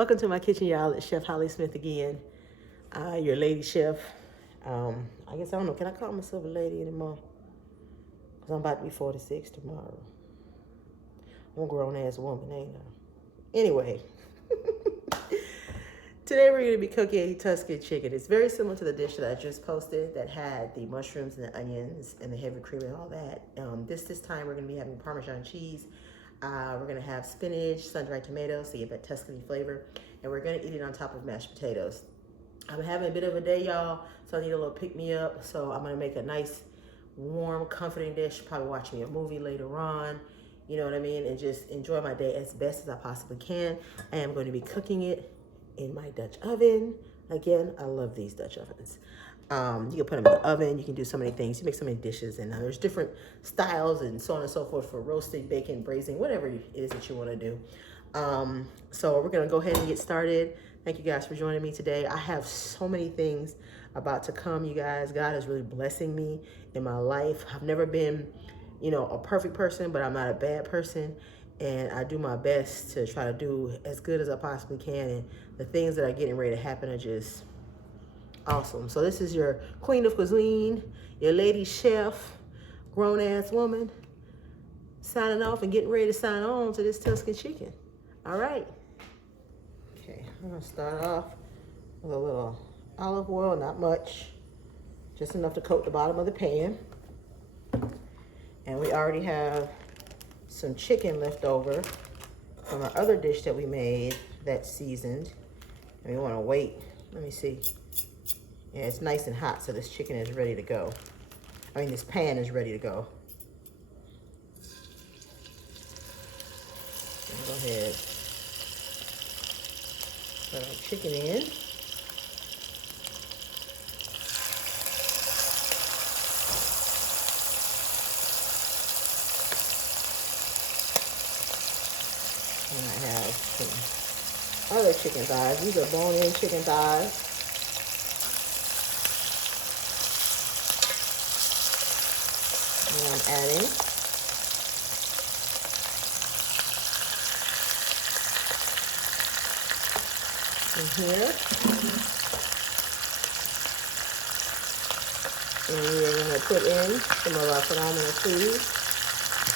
Welcome to my kitchen, y'all. It's Chef Holly Smith again, your lady chef. I guess I don't know. Can I call myself a lady anymore? Because I'm about to be 46 tomorrow. I'm a grown-ass woman, ain't I? Anyway, today we're going to be cooking Tuscan chicken. It's very similar to the dish that I just posted that had the mushrooms and the onions and the heavy cream and all that. This time we're going to be having Parmesan cheese. We're going to have spinach, sun-dried tomatoes to give that Tuscany flavor. And we're going to eat it on top of mashed potatoes. I'm having a bit of a day, y'all, so I need a little pick-me-up. So I'm going to make a nice, warm, comforting dish. Probably watch me a movie later on. You know what I mean? And just enjoy my day as best as I possibly can. I am going to be cooking it in my Dutch oven. Again, I love these Dutch ovens. You can put them in the oven. You can do so many things. You make so many dishes, and there's different styles and so on and so forth for roasting, baking, braising, whatever it is that you want to do. So we're going to go ahead and get started. Thank you guys for joining me today. I have so many things about to come, you guys. God is really blessing me in my life. I've never been, a perfect person, but I'm not a bad person. And I do my best to try to do as good as I possibly can. And the things that are getting ready to happen are just awesome. So this is your queen of cuisine, your lady chef, grown-ass woman, signing off and getting ready to sign on to this Tuscan chicken. All right. Okay, I'm going to start off with a little olive oil, not much, just enough to coat the bottom of the pan. And we already have some chicken left over from our other dish that we made that's seasoned. And we want to wait. Let me see. Yeah, it's nice and hot, so this chicken is ready to go. This pan is ready to go. Go ahead. Put our chicken in. And I have some other chicken thighs. These are bone-in chicken thighs. And I'm adding in here. And we are going to put in some of our phenomenal food,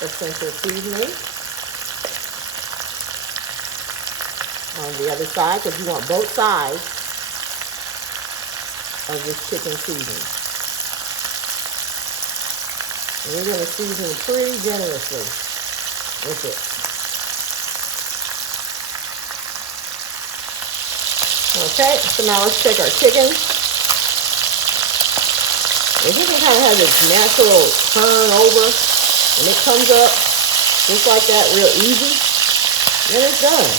essential seasoning. On the other side, because you want both sides of this chicken seasoned. And we're going to season pretty generously with it. Okay, so now let's check our chicken. The chicken kind of has its natural turnover, and it comes up just like that real easy. Then it's done.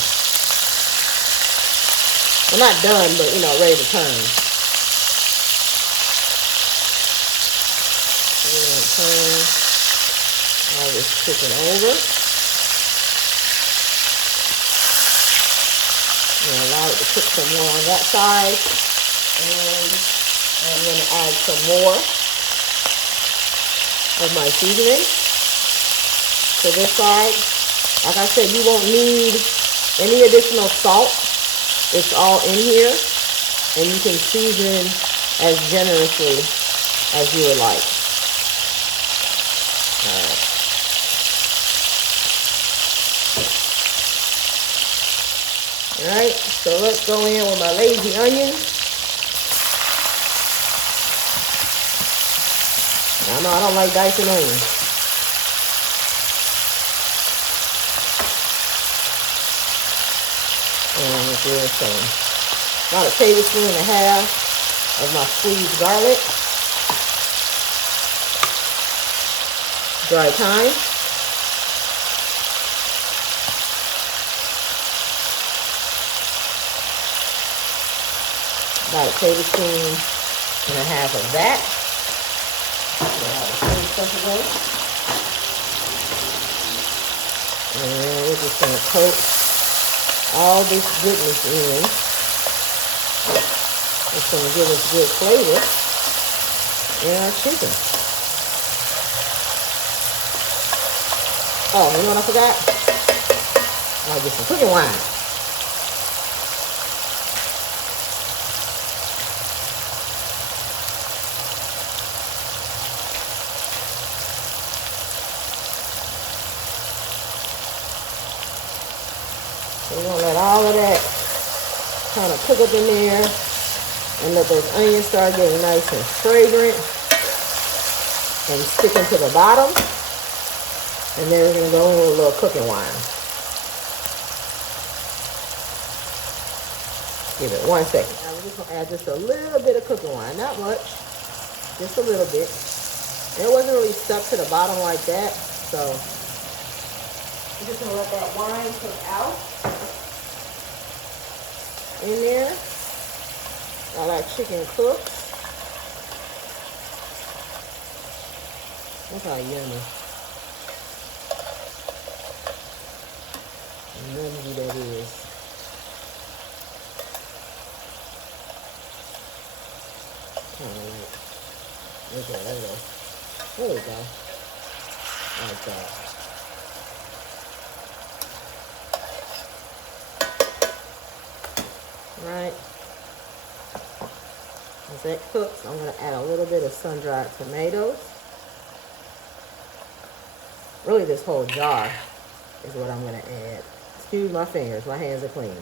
Well, not done, but, ready to turn. We're going to turn all this chicken over. And allow it to cook some more on that side. And I'm going to add some more of my seasoning to this side. Like I said, you won't need any additional salt. It's all in here. And you can season as generously as you would like. All right. All right, so let's go in with my lazy onions. I know I don't like dicing onions. And there's about a tablespoon and a half of my squeezed garlic. Dry thyme. About a tablespoon and a half of that. And we're just going to coat all this goodness in. It's going to give us good flavor in our chicken. Oh, you know what I forgot? I'll get some cooking wine. We're gonna let all of that kind of cook up in there and let those onions start getting nice and fragrant and sticking to the bottom. And then we're gonna go in with a little cooking wine. Give it 1 second. Now we're just gonna add just a little bit of cooking wine, not much, just a little bit. It wasn't really stuck to the bottom like that, so we're just gonna let that wine cook out in there while our chicken cooks. Look how yummy. Yummy that is. Kind of like, okay, there we go. There we go. Like that. Right. As that cooks, I'm going to add a little bit of sun-dried tomatoes. Really, this whole jar is what I'm going to add. Excuse my fingers. My hands are clean.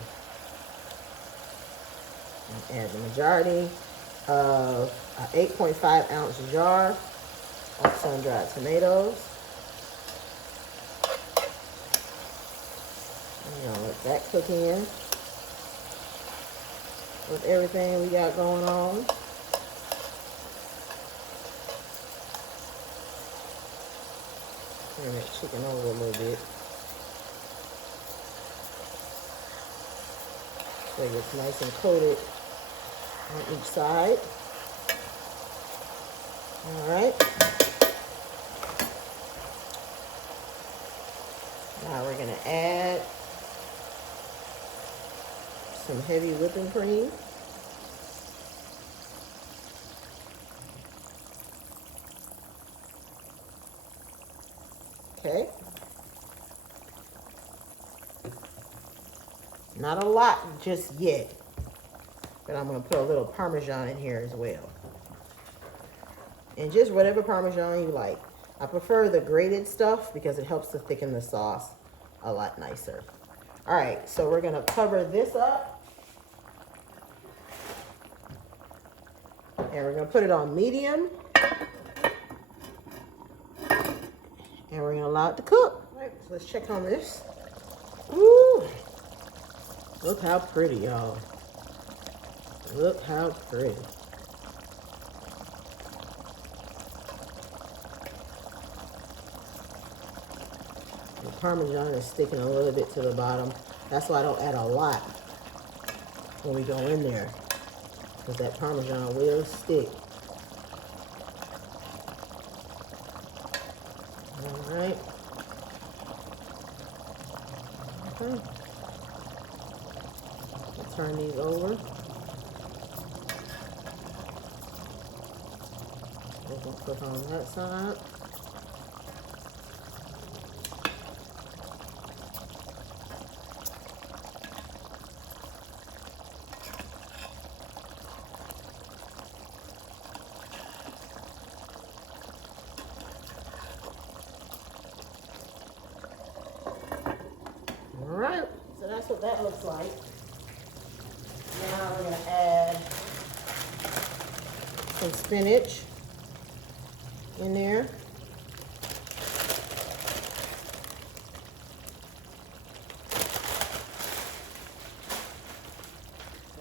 Add the majority of an 8.5 ounce jar of sun-dried tomatoes. I'm gonna let that cook in with everything we got going on. Turn that chicken over a little bit so it's nice and coated on each side. All right. Now we're going to add some heavy whipping cream. Okay. Not a lot just yet, but I'm going to put a little Parmesan in here as well. And just whatever Parmesan you like. I prefer the grated stuff because it helps to thicken the sauce a lot nicer. All right, so we're going to cover this up. And we're going to put it on medium. And we're going to allow it to cook. All right, so let's check on this. Ooh, look how pretty, y'all. Look how pretty. The Parmesan is sticking a little bit to the bottom. That's why I don't add a lot when we go in there, because that Parmesan will stick. All right. Okay. Let's turn these over. We're going to cook on that side. Alright, so that's what that looks like. Now we're going to add some spinach in there.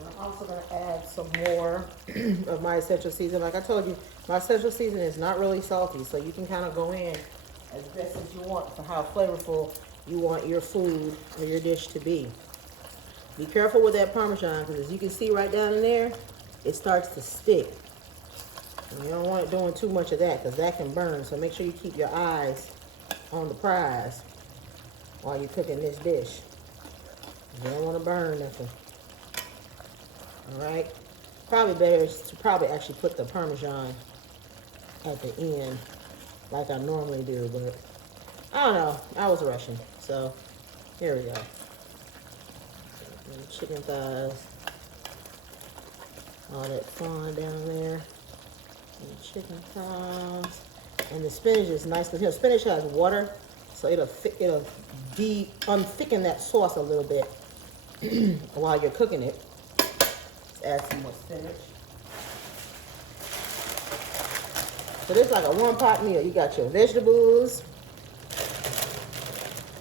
I'm also going to add some more of my essential seasoning. Like I told you, my essential seasoning is not really salty, so you can kind of go in as best as you want for how flavorful you want your food or your dish to be. Be careful with that Parmesan, because as you can see right down in there, it starts to stick. And you don't want it doing too much of that, because that can burn. So make sure you keep your eyes on the prize while you're cooking this dish. You don't want to burn nothing. All right. Probably better to probably actually put the Parmesan at the end, like I normally do, but I don't know. I was rushing, so here we go. And chicken thighs, all that fun down there. And chicken thighs, and the spinach is nice because, you know, spinach has water, so it'll unthicken that sauce a little bit While you're cooking it, let's add some more spinach. So this is like a one-pot meal. You got your vegetables,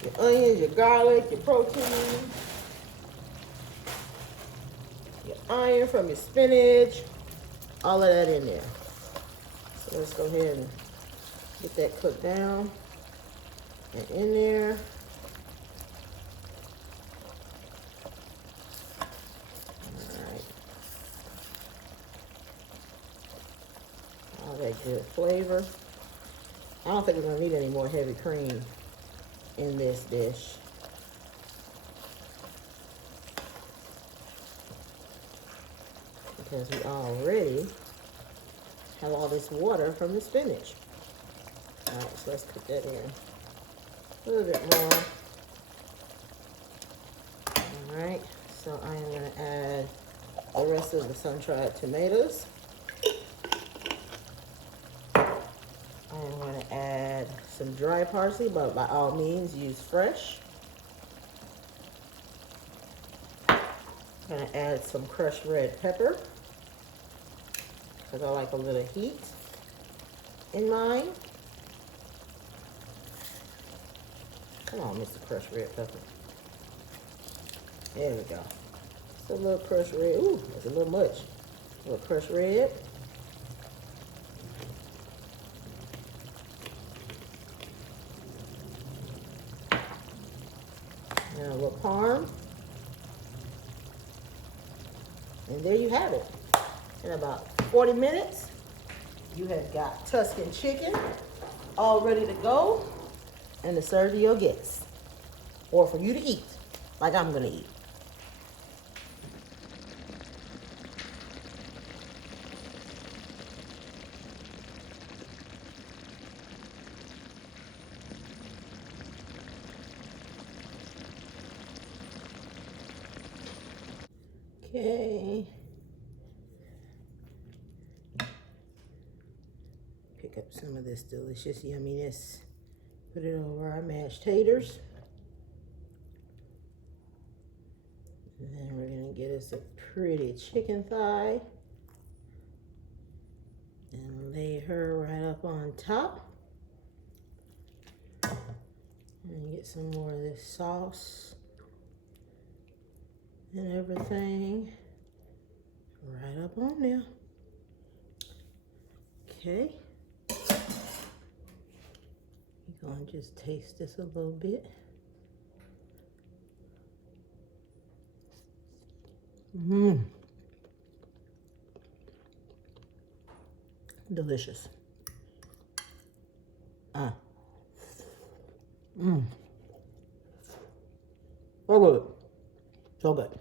your onions, your garlic, your protein, your iron from your spinach, all of that in there. So let's go ahead and get that cooked down and in there. All that good flavor. I don't think we're gonna need any more heavy cream in this dish. Because we already have all this water from the spinach. All right, so let's cook that in a little bit more. All right, so I am gonna add the rest of the sun-dried tomatoes. I'm going to add some dry parsley, but by all means use fresh. I'm going to add some crushed red pepper because I like a little heat in mine. Come on, Mr. Crushed red pepper. There we go. Just a little crushed red. Ooh, that's a little much. A little crushed red. And a little parm. And there you have it. In about 40 minutes, you have got Tuscan chicken all ready to go and to serve to your guests. Or for you to eat, like I'm gonna eat. Okay. Pick up some of this delicious yumminess. Put it over our mashed taters. And then we're gonna get us a pretty chicken thigh. And lay her right up on top. And get some more of this sauce and everything right up on there. Okay. You're gonna just taste this a little bit. Delicious. So good. So good.